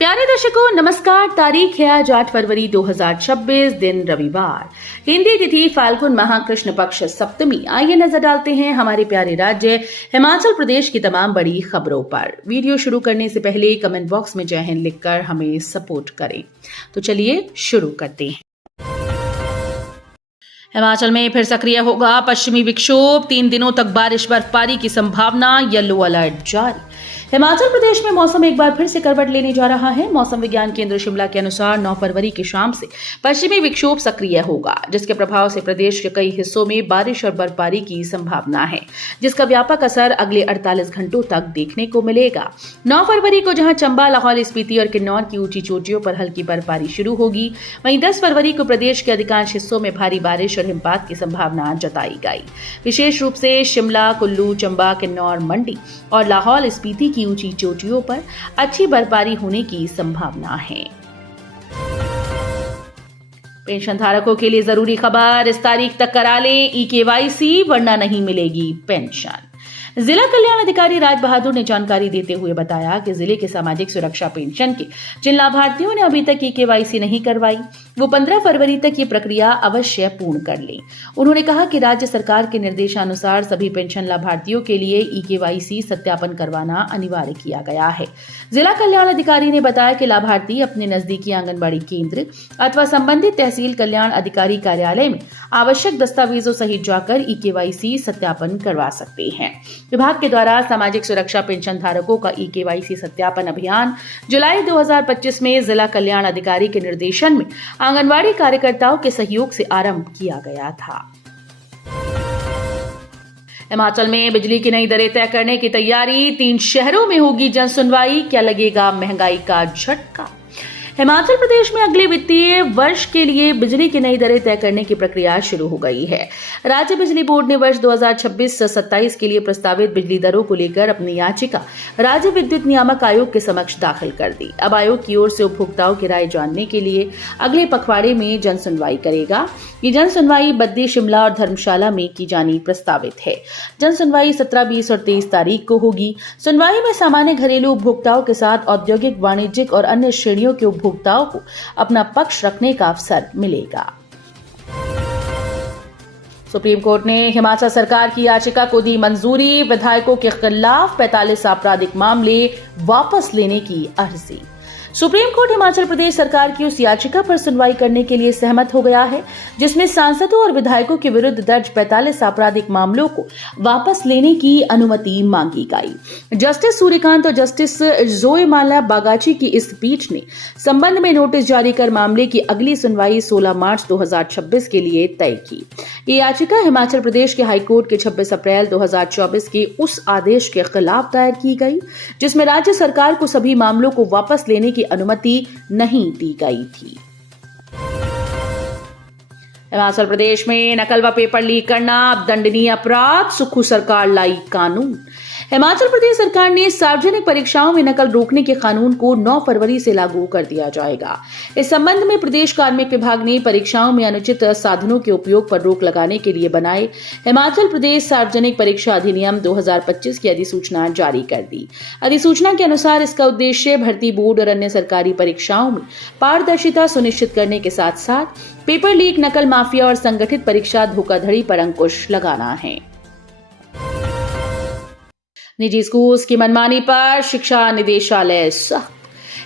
प्यारे दर्शकों नमस्कार। तारीख है आज 8 फरवरी 2026, दिन रविवार। हिंदी तिथि फाल्गुन माह कृष्ण पक्ष सप्तमी। आइए नजर डालते हैं हमारे प्यारे राज्य हिमाचल प्रदेश की तमाम बड़ी खबरों पर। वीडियो शुरू करने से पहले कमेंट बॉक्स में जय हिंद लिखकर हमें सपोर्ट करें। तो चलिए शुरू करते हैं। हिमाचल में फिर सक्रिय होगा पश्चिमी विक्षोभ। 3 दिनों तक बारिश बर्फबारी की संभावना, येलो अलर्ट जारी। हिमाचल प्रदेश में मौसम एक बार फिर से करवट लेने जा रहा है। मौसम विज्ञान केंद्र शिमला के अनुसार 9 फरवरी की शाम से पश्चिमी विक्षोभ सक्रिय होगा, जिसके प्रभाव से प्रदेश के कई हिस्सों में बारिश और बर्फबारी की संभावना है, जिसका व्यापक असर अगले 48 घंटों तक देखने को मिलेगा। 9 फरवरी को जहां चंबा, लाहौल स्पीति और किन्नौर की ऊंची चोटियों पर हल्की बर्फबारी शुरू होगी, वहीं 10 फरवरी को प्रदेश के अधिकांश हिस्सों में भारी बारिश और हिमपात की संभावना जताई गई। विशेष रूप से शिमला, कुल्लू, चंबा, किन्नौर, मंडी और लाहौल स्पीति की ऊंची चोटियों पर अच्छी बर्फबारी होने की संभावना है। पेंशन धारकों के लिए जरूरी खबर, इस तारीख तक करा लें ई-केवाईसी वरना नहीं मिलेगी पेंशन। जिला कल्याण अधिकारी राज बहादुर ने जानकारी देते हुए बताया कि जिले के सामाजिक सुरक्षा पेंशन के जिन लाभार्थियों ने अभी तक ई-केवाईसी नहीं करवाई, वो 15 फरवरी तक ये प्रक्रिया अवश्य पूर्ण कर लें। उन्होंने कहा कि राज्य सरकार के निर्देशानुसार सभी पेंशन लाभार्थियों के लिए ई-केवाईसी सत्यापन करवाना अनिवार्य किया गया है। जिला कल्याण अधिकारी ने बताया कि लाभार्थी अपने नजदीकी आंगनबाड़ी केंद्र अथवा संबंधित तहसील कल्याण अधिकारी कार्यालय में आवश्यक दस्तावेजों सहित जाकर ई-केवाईसी सत्यापन करवा सकते हैं। विभाग के द्वारा सामाजिक सुरक्षा पेंशन धारकों का ई-केवाईसी सत्यापन अभियान जुलाई 2025 में जिला कल्याण अधिकारी के निर्देशन में आंगनवाड़ी कार्यकर्ताओं के सहयोग से आरंभ किया गया था। हिमाचल में बिजली की नई दरें तय करने की तैयारी, 3 शहरों में होगी जन सुनवाई, क्या लगेगा महंगाई का झटका। हिमाचल प्रदेश में अगले वित्तीय वर्ष के लिए बिजली की नई दरें तय करने की प्रक्रिया शुरू हो गई है। राज्य बिजली बोर्ड ने वर्ष 2026-27 के लिए प्रस्तावित बिजली दरों को लेकर अपनी याचिका राज्य विद्युत नियामक आयोग के समक्ष दाखिल कर दी। अब आयोग की ओर से उपभोक्ताओं की राय जानने के लिए अगले पखवाड़े में जन सुनवाई करेगा। ये जन सुनवाई बद्दी, शिमला और धर्मशाला में की जानी प्रस्तावित है। जन सुनवाई 17, 20 और 23 तारीख को होगी। सुनवाई में सामान्य घरेलू उपभोक्ताओं के साथ औद्योगिक, वाणिज्यिक और अन्य श्रेणियों के उपभोक्ताओं को अपना पक्ष रखने का अवसर मिलेगा। सुप्रीम कोर्ट ने हिमाचल सरकार की याचिका को दी मंजूरी, विधायकों के खिलाफ 45 आपराधिक मामले वापस लेने की अर्जी। सुप्रीम कोर्ट हिमाचल प्रदेश सरकार की उस याचिका पर सुनवाई करने के लिए सहमत हो गया है, जिसमें सांसदों और विधायकों के विरुद्ध दर्ज 45 आपराधिक मामलों को वापस लेने की अनुमति मांगी गई। जस्टिस सूर्यकांत और जस्टिस जोएमाला बागाची की इस पीठ ने संबंध में नोटिस जारी कर मामले की अगली सुनवाई 16 मार्च 2026 के लिए तय की। ये याचिका हिमाचल प्रदेश के हाईकोर्ट के 26 अप्रैल 2024 के उस आदेश के खिलाफ दायर की गई, जिसमें राज्य सरकार को सभी मामलों को वापस लेने की अनुमति नहीं दी गई थी। हिमाचल प्रदेश में नकल व पेपर लीक करना अब दंडनीय अपराध, सुक्खू सरकार लाई कानून। हिमाचल प्रदेश सरकार ने सार्वजनिक परीक्षाओं में नकल रोकने के कानून को 9 फरवरी से लागू कर दिया जाएगा। इस संबंध में प्रदेश कार्मिक विभाग ने परीक्षाओं में अनुचित साधनों के उपयोग पर रोक लगाने के लिए बनाए हिमाचल प्रदेश सार्वजनिक परीक्षा अधिनियम 2025 की अधिसूचना जारी कर दी। अधिसूचना के अनुसार इसका उद्देश्य भर्ती बोर्ड और अन्य सरकारी परीक्षाओं में पारदर्शिता सुनिश्चित करने के साथ साथ पेपर लीक, नकल माफिया और संगठित परीक्षा धोखाधड़ी पर अंकुश लगाना है। निजी स्कूल्स की मनमानी पर शिक्षा निदेशालय सख्त।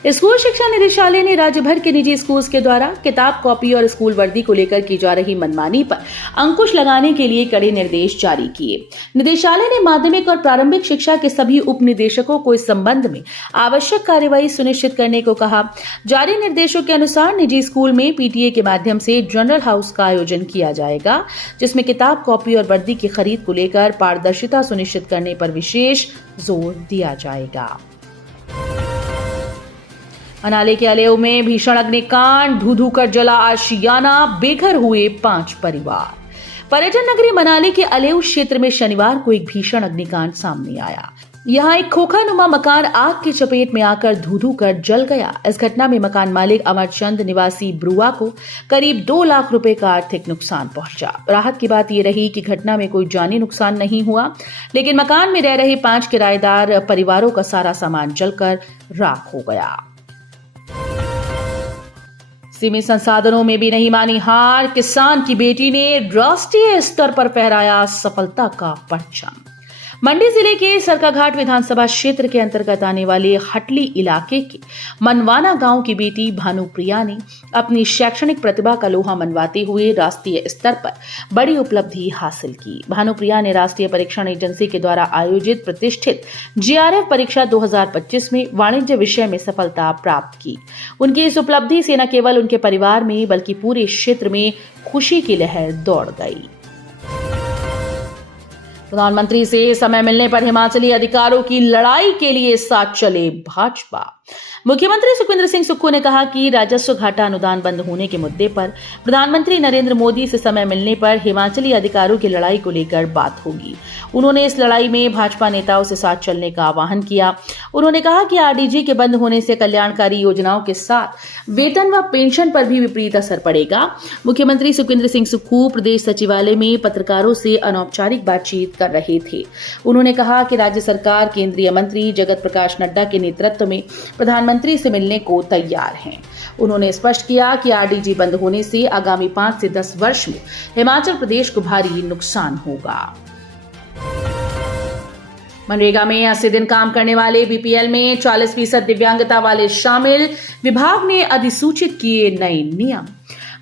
स्कूल शिक्षा निदेशालय ने राज्य भर के निजी स्कूल्स के द्वारा किताब, कॉपी और स्कूल वर्दी को लेकर की जा रही मनमानी पर अंकुश लगाने के लिए कड़े निर्देश जारी किए। निदेशालय ने माध्यमिक और प्रारंभिक शिक्षा के सभी उप निदेशकों को इस संबंध में आवश्यक कार्यवाही सुनिश्चित करने को कहा। जारी निर्देशों के अनुसार निजी स्कूल में पीटीए के माध्यम से जनरल हाउस का आयोजन किया जाएगा, जिसमें किताब, कॉपी और वर्दी की खरीद को लेकर पारदर्शिता सुनिश्चित करने पर विशेष जोर दिया जाएगा। अनाले के अलेव में भीषण अग्निकांड, धू धू कर जला आशियाना, बेघर हुए 5 परिवार। पर्यटन नगरी मनाली के अलेव क्षेत्र में शनिवार को एक भीषण अग्निकांड सामने आया। यहाँ एक खोखानुमा मकान आग की चपेट में आकर धू धू कर जल गया। इस घटना में मकान मालिक अमरचंद निवासी ब्रुआ को करीब 2 लाख रुपए का आर्थिक नुकसान पहुंचा। राहत की बात यह रही कि घटना में कोई जानी नुकसान नहीं हुआ, लेकिन मकान में रह रहे 5 किराएदार परिवारों का सारा सामान जलकर राख हो गया। सीमित संसाधनों में भी नहीं मानी हार, किसान की बेटी ने राष्ट्रीय स्तर पर फहराया सफलता का परचम। मंडी जिले के सरकाघाट विधानसभा क्षेत्र के अंतर्गत आने वाले हटली इलाके के मनवाना गांव की बेटी भानुप्रिया ने अपनी शैक्षणिक प्रतिभा का लोहा मनवाते हुए राष्ट्रीय स्तर पर बड़ी उपलब्धि हासिल की। भानुप्रिया ने राष्ट्रीय परीक्षण एजेंसी के द्वारा आयोजित प्रतिष्ठित JRF परीक्षा 2025 में वाणिज्य विषय में सफलता प्राप्त की। उनकी इस उपलब्धि से न केवल उनके परिवार में बल्कि पूरे क्षेत्र में खुशी की लहर दौड़ गई। प्रधानमंत्री से समय मिलने पर हिमाचली अधिकारों की लड़ाई के लिए साथ चले भाजपा। मुख्यमंत्री सुखविंदर सिंह सुक्खू ने कहा कि राजस्व घाटा अनुदान बंद होने के मुद्दे पर प्रधानमंत्री नरेंद्र मोदी से समय मिलने पर हिमाचली अधिकारों की लड़ाई को लेकर बात होगी। उन्होंने इस लड़ाई में भाजपा नेताओं से साथ चलने का आह्वान किया। उन्होंने कहा कि RDG के बंद होने से कल्याणकारी योजनाओं के साथ वेतन व पेंशन पर भी विपरीत असर पड़ेगा। मुख्यमंत्री सुखविंदर सिंह सुक्खू प्रदेश सचिवालय में पत्रकारों से अनौपचारिक बातचीत कर रहे थे। उन्होंने कहा कि राज्य सरकार केंद्रीय मंत्री जगत प्रकाश नड्डा के नेतृत्व में प्रधानमंत्री से मिलने को तैयार हैं। उन्होंने स्पष्ट किया कि RDG बंद होने से आगामी 5 से 10 वर्ष में हिमाचल प्रदेश को भारी नुकसान होगा। मनरेगा में 80 दिन काम करने वाले BPL में 40% दिव्यांगता वाले शामिल, विभाग ने अधिसूचित किए नए नियम।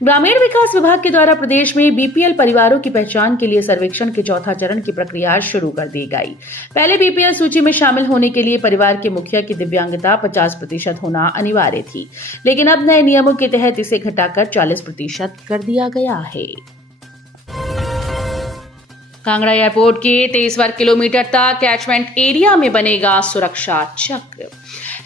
ग्रामीण विकास विभाग के द्वारा प्रदेश में BPL परिवारों की पहचान के लिए सर्वेक्षण के चौथा चरण की प्रक्रिया शुरू कर दी गई। पहले BPL सूची में शामिल होने के लिए परिवार के मुखिया की दिव्यांगता 50% होना अनिवार्य थी, लेकिन अब नए नियमों के तहत इसे घटाकर 40% कर दिया गया है। कांगड़ा एयरपोर्ट के 23 वर्ग किलोमीटर तक कैचमेंट एरिया में बनेगा सुरक्षा चक्र।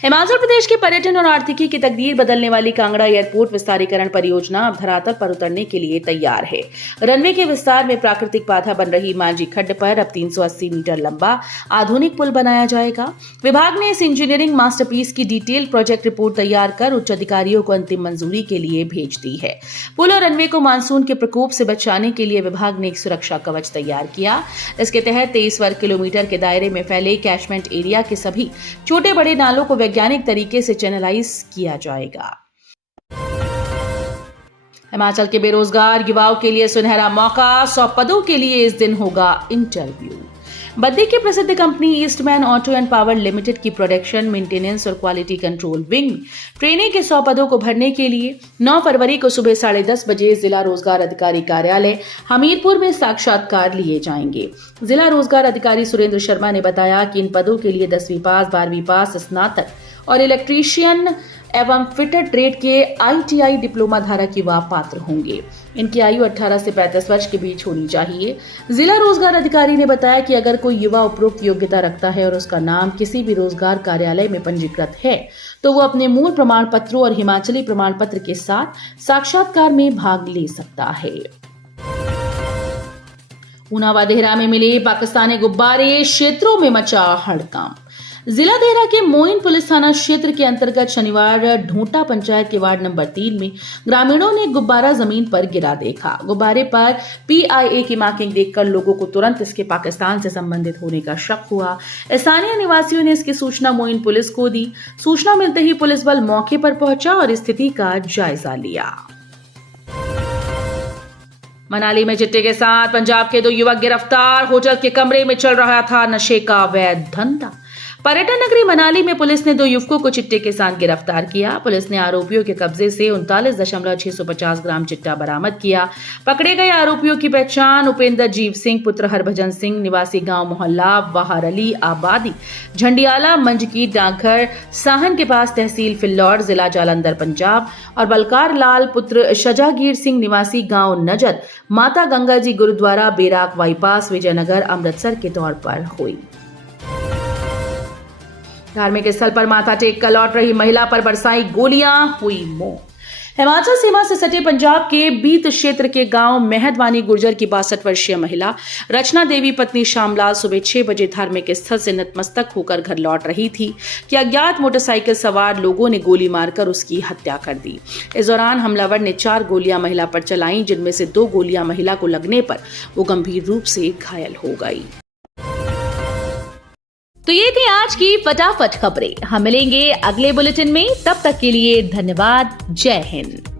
हिमाचल प्रदेश के पर्यटन और आर्थिकी की तकदीर बदलने वाली कांगड़ा एयरपोर्ट विस्तारीकरण परियोजना अब धरातल पर उतरने के लिए तैयार है। रनवे के विस्तार में प्राकृतिक बाधा बन रही मांझी खड्ड पर अब 380 मीटर लंबा आधुनिक पुल बनाया जाएगा। विभाग ने इस इंजीनियरिंग मास्टरपीस की डिटेल प्रोजेक्ट रिपोर्ट तैयार कर उच्च अधिकारियों को अंतिम मंजूरी के लिए भेज दी है। पुल और रनवे को मानसून के प्रकोप से बचाने के लिए विभाग ने एक सुरक्षा कवच तैयार किया। इसके तहत 23 वर्ग किलोमीटर के दायरे में फैले कैचमेंट एरिया के सभी छोटे बड़े नालों को वैज्ञानिक तरीके से चैनलाइज किया जाएगा। हिमाचल के बेरोजगार युवाओं के लिए सुनहरा मौका, 100 पदों के लिए इस दिन होगा इंटरव्यू। बद्दी की प्रसिद्ध company Eastman auto and power limited की प्रोडक्शन, मेंटेनेंस और क्वालिटी कंट्रोल विंग में ट्रेनिंग के 100 पदों को भरने के लिए 9 फरवरी को सुबह 10:30 बजे जिला रोजगार अधिकारी कार्यालय हमीरपुर में साक्षात्कार लिए जाएंगे। जिला रोजगार अधिकारी सुरेंद्र शर्मा ने बताया कि इन पदों के लिए 10वीं पास, 12वीं पास, स्नातक और इलेक्ट्रीशियन एवं फिटर ट्रेड के ITI डिप्लोमा धारक युवा पात्र होंगे। इनकी आयु 18 से 35 वर्ष के बीच होनी चाहिए। जिला रोजगार अधिकारी ने बताया कि अगर कोई युवा उपरोक्त योग्यता रखता है और उसका नाम किसी भी रोजगार कार्यालय में पंजीकृत है तो वो अपने मूल प्रमाण पत्रों और हिमाचली प्रमाण पत्र के साथ साक्षात्कार में भाग ले सकता है। ऊना व देहरा में मिले पाकिस्तानी गुब्बारे, क्षेत्रों में मचा हड़कंप। जिला देहरा के मोइन पुलिस थाना क्षेत्र के अंतर्गत शनिवार ढोंटा पंचायत के वार्ड नंबर 3 में ग्रामीणों ने गुब्बारा जमीन पर गिरा देखा। गुब्बारे पर PIA की मार्किंग देखकर लोगों को तुरंत इसके पाकिस्तान से संबंधित होने का शक हुआ। स्थानीय निवासियों ने इसकी सूचना मोइन पुलिस को दी। सूचना मिलते ही पुलिस बल मौके पर पहुंचा और स्थिति का जायजा लिया। मनाली में चिट्टे के साथ पंजाब के 2 युवक गिरफ्तार। होटल के कमरे में चल रहा था नशे का अवैध धंधा। पर्यटन नगरी मनाली में पुलिस ने 2 युवकों को चिट्टे के साथ गिरफ्तार किया। पुलिस ने आरोपियों के कब्जे से 39.650 ग्राम चिट्टा बरामद किया। पकड़े गए आरोपियों की पहचान उपेंद्र जीव सिंह पुत्र हरभजन सिंह निवासी गांव मोहल्ला बहार अली आबादी झंडियाला मंजकी डाकघर साहन के पास तहसील फिल्लौर जिला जालंधर पंजाब और बलकार लाल पुत्र शजागीर सिंह निवासी गांव नजद माता गंगा जी गुरुद्वारा बेराक बाईपास विजयनगर अमृतसर के तौर पर हुई। धार्मिक स्थल पर माथा टेक कर लौट रही महिला पर बरसाई गोलियां, हुई मौत। हिमाचल सीमा से सटे पंजाब के बीत क्षेत्र के गांव मेहदवानी गुर्जर की 62 वर्षीय महिला रचना देवी पत्नी श्यामलाल सुबह 6 बजे धार्मिक स्थल से नतमस्तक होकर घर लौट रही थी कि अज्ञात मोटरसाइकिल सवार लोगों ने गोली मारकर उसकी हत्या कर दी। इस दौरान हमलावर ने 4 गोलियां महिला पर चलाईं, जिनमें से 2 गोलियां महिला को लगने पर वो गंभीर रूप से घायल हो गई। तो ये थी आज की फटाफट खबरें। हम मिलेंगे अगले बुलेटिन में, तब तक के लिए धन्यवाद। जय हिंद।